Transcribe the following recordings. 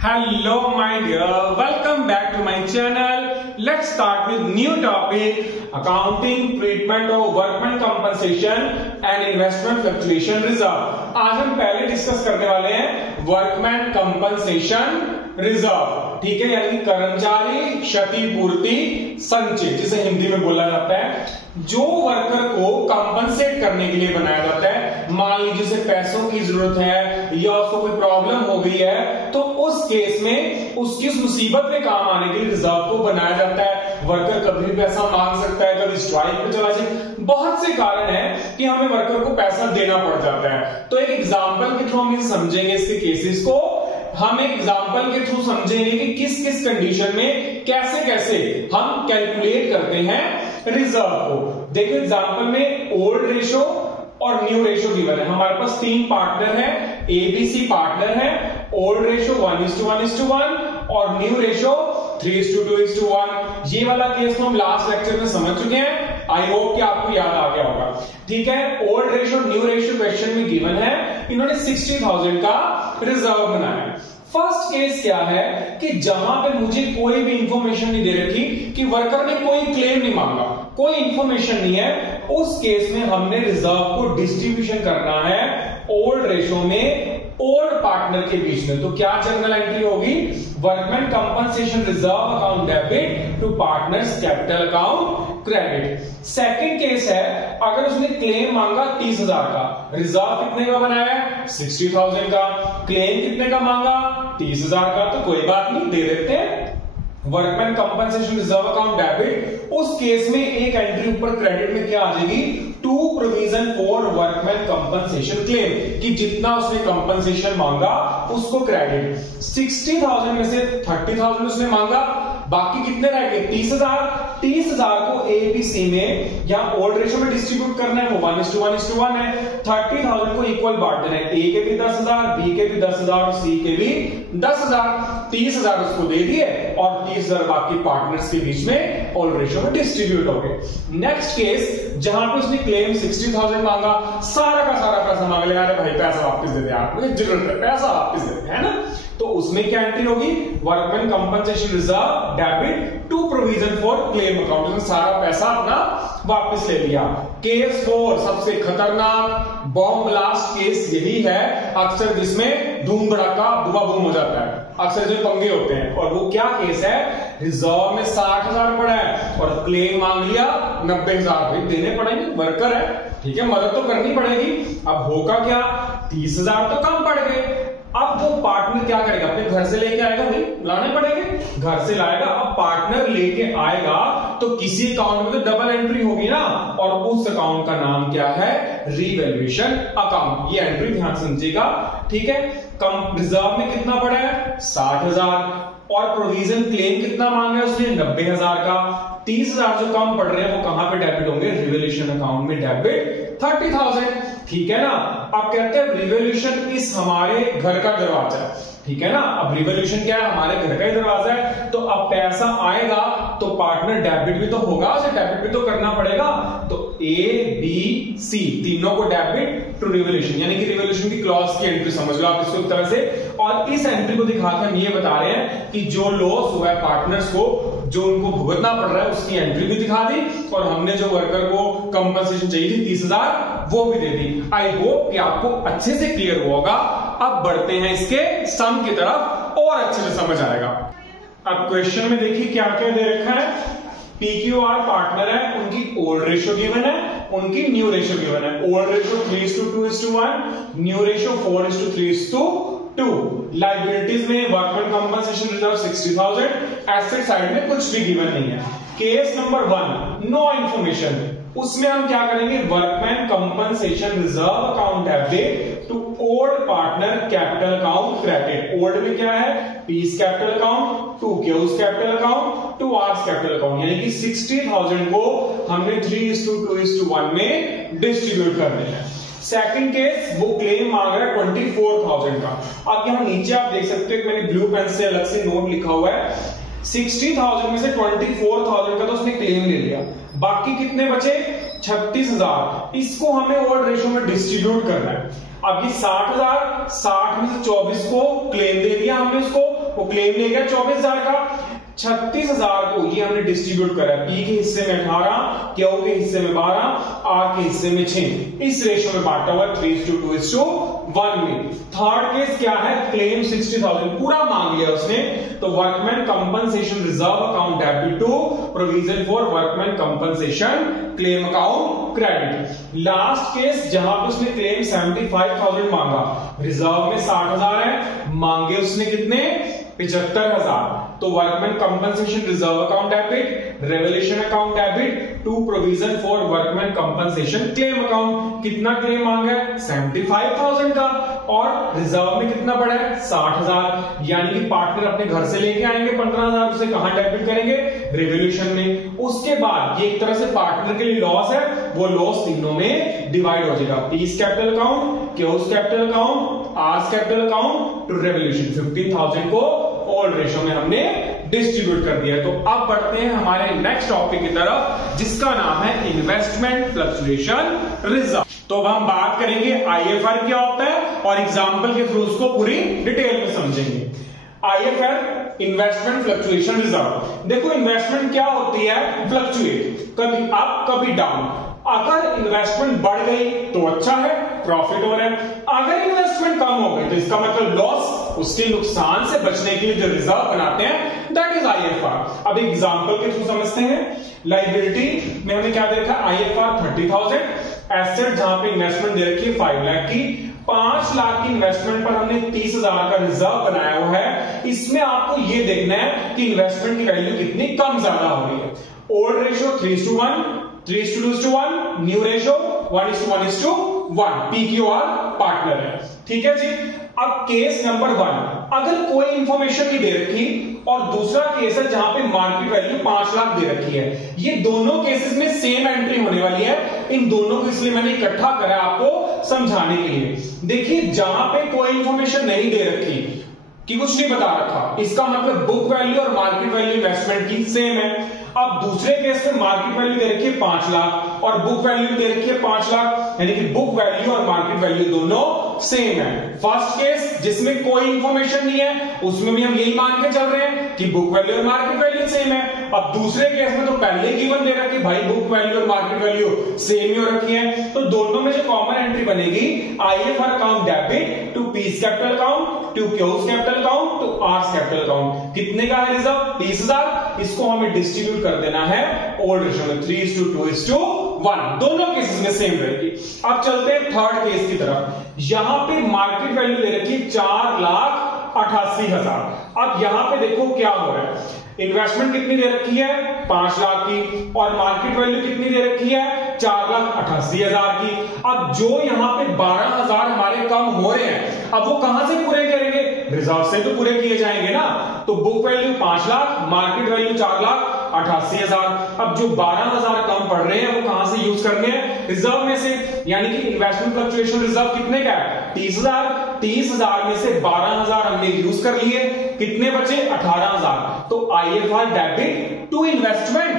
Hello my dear, welcome back to my channel. Let's start with new topic, accounting treatment of workman compensation and investment fluctuation reserve. आज हम पहले discuss करने वाले हैं workman compensation reserve, ठीक है, यानी कर्मचारी क्षतिपूर्ति संचय, जिसे हिंदी में बोला जाता है, जो वर्कर को कंपनसेट करने के लिए बनाया जाता है। मान लीजिए उसे पैसों की जरूरत है या उसको कोई प्रॉब्लम हो गई है, तो उस केस में उसकी उस मुसीबत में काम आने के लिए रिजर्व को बनाया जाता है। वर्कर कभी भी पैसा मांग सकता है, कभी स्ट्राइक पे चला जाए, बहुत से कारण है कि हमें वर्कर को पैसा देना पड़ जाता है। तो एक एग्जाम्पल के थ्रू हम समझेंगे इसके केसेस को। हम एक एग्जाम्पल के थ्रू समझेंगे कि किस किस कंडीशन में कैसे कैसे हम कैलकुलेट करते हैं रिजर्व को। देखो एग्जाम्पल में ओल्ड रेशो और न्यू रेशो गिवन है। हमारे पास तीन पार्टनर है, एबीसी पार्टनर है। ओल्ड रेशो 1:1:1 और न्यू रेशो 3:2:1। ये वाला केस तो हम लास्ट लेक्चर में समझ चुके हैं। आई होप कि आपको याद आ गया होगा। ठीक है, old ratio new ratio question में गिवन है, इन्होंने 60,000 का रिजर्व बनाया है। फर्स्ट केस क्या है कि जहां पे मुझे कोई भी इंफॉर्मेशन नहीं दे रखी कि वर्कर ने कोई क्लेम नहीं मांगा, कोई इंफॉर्मेशन नहीं है, उस केस में हमने रिजर्व को डिस्ट्रीब्यूशन करना है ओल्ड रेशो में ओल्ड पार्टनर के बीच में। तो क्या जनरल एंट्री होगी? Workman compensation reserve account debit to partners capital account credit. Second case है, अगर उसने क्लेम मांगा 30,000 का, रिजर्व कितने का बनाया है? 60,000 का। क्लेम कितने का मांगा? 30,000 का। तो कोई बात नहीं, दे देते हैं workman compensation reserve account debit. उस केस में एक एंट्री ऊपर क्रेडिट में क्या आ जाएगी? To provision for workman compensation claim, कि जितना उसने कंपनसेशन मांगा उसको क्रेडिट। 60,000 में से 30,000 उसने मांगा, बाकी कितने रह गए? 30,000। 30,000 को एबीसी में या ओल्ड रेशो में डिस्ट्रीब्यूट करना है, वो 1:1:1 है। 30,000 को इक्वल बांट देना है, ए के भी 10,000, बी के भी 10,000 और सी के भी 10,000। 30,000 उसको दे दिए और 30,000 बाकी पार्टनर्स के बीच में ओल्ड रेशो में डिस्ट्रीब्यूट हो गए। नेक्स्ट केस, जहां पे उसने क्लेम 60,000 मांगा, सारा का सारा पैसा मांग लिया, अरे भाई पैसा वापस दे दे आप, मुझे जरूरत है, पैसा वापस दे दे, है ना। तो उसमें क्या एंट्री होगी? Workman compensation reserve debit to provision for claim account, उसने सारा पैसा अपना वापस ले लिया। केस 4 सबसे खतरनाक बॉम्ब ब्लास्ट केस यही है, अक्सर जिसमें धूम धड़ाका बुआ बूम हो जाता है, अक्सर जो पंगे होते हैं। और वो क्या केस है? रिजर्व में 60,000 पड़ा है और क्लेम मांग लिया 90,000। भाई देने पड़ेंगे, वर्कर है, ठीक है, मदद तो करनी पड़ेगी। अब होगा क्या? 30,000 तो कम पड़ गए। अब वो पार्टनर क्या करेगा? अपने घर से लेके आएगा, भाई लाने पड़ेंगे, घर से लाएगा। अब पार्टनर लेके आएगा तो किसी अकाउंट में तो डबल एंट्री होगी ना, और उस अकाउंट का नाम क्या है? Revaluation account. ये एंट्री ध्यान समझिएगा, ठीक है। कम रिजर्व में कितना पड़ा है? 60,000 और प्रोविजन क्लेम कितना मांगा है उसने? 90,000 का। 30,000 जो कम पड़ रहे हैं वो कहां पे डेबिट होंगे? रिवैल्यूएशन अकाउंट में डेबिट 30,000, ठीक है ना। अब कहते हैं रिवैल्यूएशन इस हमारे घर का दरवाजा, ठीक है ना। अब रिवैल्यूएशन क्या है? हमारे घर का ही दरवाजा है। तो अब पैसा आएगा तो पार्टनर डेबिट भी तो होगा, उसे डेबिट भी तो करना पड़ेगा। तो ए बी सी तीनों को डेबिट टू रिवैल्यूएशन, यानी कि रिवैल्यूएशन की क्लॉज की एंट्री समझ लो आप इसको एक तरह से। और इस एंट्री को दिखाकर हम ये बता रहे हैं कि जो लॉस हुआ है पार्टनर्स को, जो उनको भुगतना पड़ रहा है, उसकी एंट्री भी दिखा दी और हमने जो वर्कर को कंपनसेशन चाहिए थी 30,000 वो भी दे दी। आई होप कि आपको अच्छे से क्लियर होगा। अब बढ़ते हैं इसके सम की तरफ और अच्छे से समझ आएगा। अब क्वेश्चन में देखिए क्या क्या दे रखा है। पीक्यूआर पार्टनर है, उनकी ओल्ड रेशो गिवन है, उनकी न्यू रेशो गिवन है। Old ratio 3:2:1, new ratio 4:3:2। Liabilities में workman compensation reserve 60,000, asset side में कुछ भी गिवन नहीं है। केस नंबर 1, नो इंफॉर्मेशन, उसमें हम क्या करेंगे? Workman compensation reserve account debit to old partner capital account credit. Old में क्या है? P's capital account, to Q's capital account, to R's capital account, यानी कि 60,000 को हमने 3:2:1 में डिस्ट्रीब्यूट करने हैं। सेकंड केस, वो क्लेम मांग रहा है 24,000 का। अब यहां नीचे आप देख सकते हो, मैंने ब्लू पेन से अलग से नोट लिखा हुआ है। 60,000 में से 24,000 का तो उसने क्लेम ले लिया, बाकी कितने बचे? 36,000। इसको हमें ओल्ड रेशो में डिस्ट्रीब्यूट करना है। अब ये 60,000, 60 में से 24 को क्लेम दे दिया हमने उसको, वो क्लेम ले गया 24,000 का, 36,000 को ये हमने डिस्ट्रीब्यूट करा, पी के हिस्से में 18, क्यू के हिस्से में 12, आर के हिस्से में 6, इस रेशियो में बांटा हुआ 3:2:1 में। थर्ड केस क्या है, क्लेम 60,000 पूरा मांग लिया उसने, तो workman compensation reserve account debit to provision for workman compensation claim account credit. Last case जहां पे उसने क्लेम 75,000 मांगा, रिजर्व में 60,000 है, मांगे उसने कितने 75,000, तो workman compensation reserve account debit, revolution account debit to provision for workman compensation claim account. कितना क्लेम मांगा है 75,000 का, और रिजर्व में कितना पड़ा है 60,000, यानी कि पार्टनर अपने घर से लेके आएंगे 15,000, उसे कहां डेबिट करेंगे रेवोल्यूशन में। उसके बाद ये एक तरह से पार्टनर के लिए लॉस है, वो लॉस तीनों में डिवाइड हो जाएगा, P's capital account, Q's capital account, R's capital account to revolution. 15,000 को ओल्ड रेशियो में हमने डिस्ट्रीब्यूट कर दिया। तो अब बढ़ते हैं हमारे नेक्स्ट टॉपिक की तरफ, जिसका नाम है इन्वेस्टमेंट फ्लक्चुएशन रिजर्व। तो अब हम बात करेंगे आईएफआर क्या होता है और एग्जांपल के थ्रू उसको पूरी डिटेल में समझेंगे। IFR investment fluctuation reserve. देखो इन्वेस्टमेंट क्या होती है, फ्लक्चुएट, कभी अप कभी डाउन। अगर इन्वेस्टमेंट बढ़ गई तो अच्छा है, प्रॉफिट हो रहा है, अगर इन्वेस्टमेंट कम हो गई तो इसका मतलब लॉस, उसके नुकसान से बचने के लिए जो रिजर्व बनाते हैं दैट इज आईएफआर। अब एग्जांपल के थ्रू समझते हैं। लायबिलिटी में हमने क्या देखा, आईएफआर 30,000, एसेट जहां पे इन्वेस्टमेंट दे रखी है 5 लाख की, 5 लाख की इन्वेस्टमेंट पर हमने 30,000 का रिजर्व बनाया हुआ है। इसमें आपको ये देखना है कि इन्वेस्टमेंट की वैल्यू कितनी कम ज्यादा हो रही है। Old ratio 3:1, 3:2:1, new ratio 1:1:1, PQR partner है, ठीक है जी। अब केस नंबर 1, अगर कोई इंफॉर्मेशन नहीं दे रखी, और दूसरा केस है जहां पे मार्केट वैल्यू 5 लाख दे रखी है, ये दोनों केसेस में सेम एंट्री होने वाली है। इन दोनों को इसलिए मैंने इकट्ठा करा आपको समझाने के लिए। देखिए जहां पे कोई इंफॉर्मेशन नहीं दे रखी कि कुछ नहीं बता रखा, इसका मतलब बुक वैल्यू और मार्केट वैल्यू इन्वेस्टमेंट की सेम है। अब दूसरे केस में मार्केट वैल्यू दे रखी है 5 लाख और बुक वैल्यू दे रखी है 5 लाख, यानी कि बुक वैल्यू और मार्केट वैल्यू दोनों सेम है। फर्स्ट केस जिसमें कोई इंफॉर्मेशन नहीं है, उसमें भी हम यही मान के चल रहे हैं कि बुक वैल्यू और मार्केट वैल्यू सेम है। अब दूसरे केस में तो पहले गिवन दे रखी भाई बुक वैल्यू और मार्केट वैल्यू सेम ही हो रखी है, तो दोनों में जो कॉमन एंट्री बनेगी, IFR account debit to P's capital account to Q's capital account to R's capital account. कितने का है रिजर्व 30,000, इसको हमें डिस्ट्रीब्यूट कर देना है ओल्ड रेशियो में 3:2:1, दोनों केसेस में सेम रहेगी। अब चलते हैं थर्ड केस की तरफ। यहां पे मार्केट वैल्यू दे रखी 4,88,000। अब यहां पे देखो क्या हो रहा है, इन्वेस्टमेंट कितनी दे रखी है 5 लाख की, और मार्केट वैल्यू कितनी दे रखी है 4,88,000 की। अब जो यहां पे 12,000 हमारे कम हो रहे हैं, अब वो कहां से पूरे करेंगे, रिजर्व से तो पूरे किए जाएंगे ना। तो book value 5 lakh, market value 4,88,000। अब जो 12,000 कम पड़ रहे हैं वो कहां से यूज करने हैं, रिजर्व में से, यानी कि इन्वेस्टमेंट फ्लक्चुएशन रिजर्व कितने का है 30,000। 30,000 में से 12,000 हमने यूज कर लिए, कितने बचे 18,000। तो आईएफआर डेबिट टू इन्वेस्टमेंट,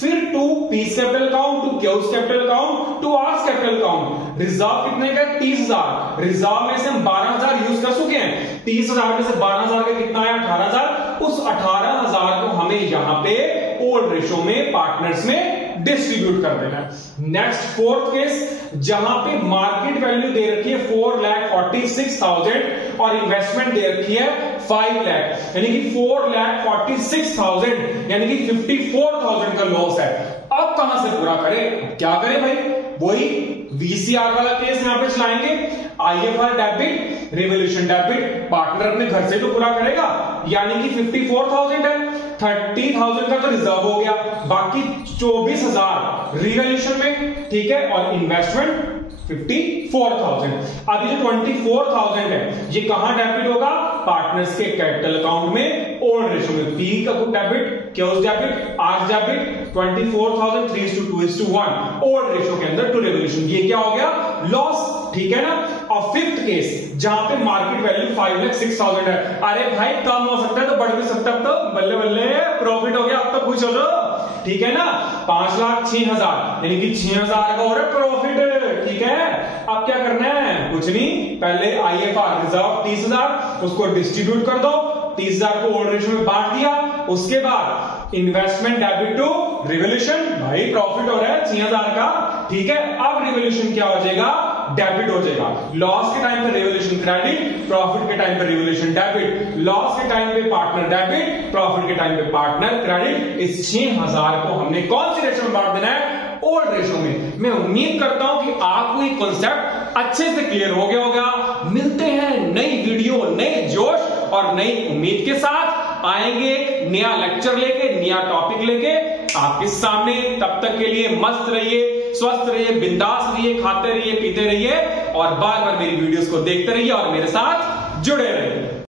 फिर to P's capital account, to Q's capital account, to R's capital account. Reserve कितने का 30,000, रिजर्व में से हम 12,000 यूज कर चुके हैं, 30,000 में से 12,000 का कितना आया 18,000। उस 18,000 को हमें यहां पे ओल्ड रेशियो में पार्टनर्स में डिस्ट्रीब्यूट कर देना है। नेक्स्ट फोर्थ केस, जहां पे मार्केट वैल्यू दे रखी है 4,46,000 और इन्वेस्टमेंट दे रखी है 5 लाख, यानी कि 4,46,000 यानी कि 54,000 का लॉस है। अब कहां से पूरा करें, क्या करें भाई, वही वीसीआर वाला केस यहां पे चलाएंगे। IFR debit, revolution debit, partner अपने घर से तो पूरा करेगा, यानी कि 54,000 है, 30,000 का तो रिजर्व हो गया, बाकी 24,000 रिवोल्यूशन में, ठीक है, और इन्वेस्टमेंट 54,000। अब ये 24,000 है, ये कहां डेबिट होगा, पार्टनर्स के कैपिटल अकाउंट में ओल्ड रेशियो में, पी का debit, Q's debit, R debit, 24,000 3:2:1 old ratio के अंदर टू रिवोल्यूशन। ये क्या हो गया, लॉस, ठीक है ना। और फिफ्थ केस जहां पे मार्केट वैल्यू 5,06,000 है, अरे भाई कम हो सकता है तो बढ़ भी सकता है, तो बल्ले बल्ले प्रॉफिट हो गया, अब तो खुश हो जाओ, ठीक है ना। 5,06,000 यानी कि 6,000 का हो रहा है प्रॉफिट, ठीक है। अब क्या करना है, कुछ नहीं, पहले आईएफआर रिजर्व 30,000 उसको डिस्ट्रीब्यूट कर दो 30,000 को ओल्ड रेशियो में बांट दिया। उसके बाद इन्वेस्टमेंट डेबिट टू रिवोल्यूशन, भाई प्रॉफिट हो रहा है 6,000 का, ठीक है। अब रिवोल्यूशन क्या हो जाएगा, डेबिट हो जाएगा। लॉस के टाइम पर रिवोल्यूशन क्रेडिट, प्रॉफिट के टाइम पर रिवोल्यूशन डेबिट। लॉस के टाइम पे पार्टनर डेबिट, प्रॉफिट के टाइम पे पार्टनर क्रेडिट। इस 6,000 को हमने कौन सी रेशियो में बांट देना है, ओल्ड रेशियो में। मैं उम्मीद करता हूं कि आपको ये कॉन्सेप्ट अच्छे से क्लियर हो गया होगा। मिलते हैं नई वीडियो, नए जोश और नई उम्मीद के साथ। आएंगे एक नया लेक्चर लेके, नया टॉपिक लेके आपके सामने। तब तक के लिए मस्त रहिए, स्वस्थ रहिए, बिंदास रहिए, खाते रहिए, पीते रहिए और बार बार मेरी वीडियोस को देखते रहिए और मेरे साथ जुड़े रहिए।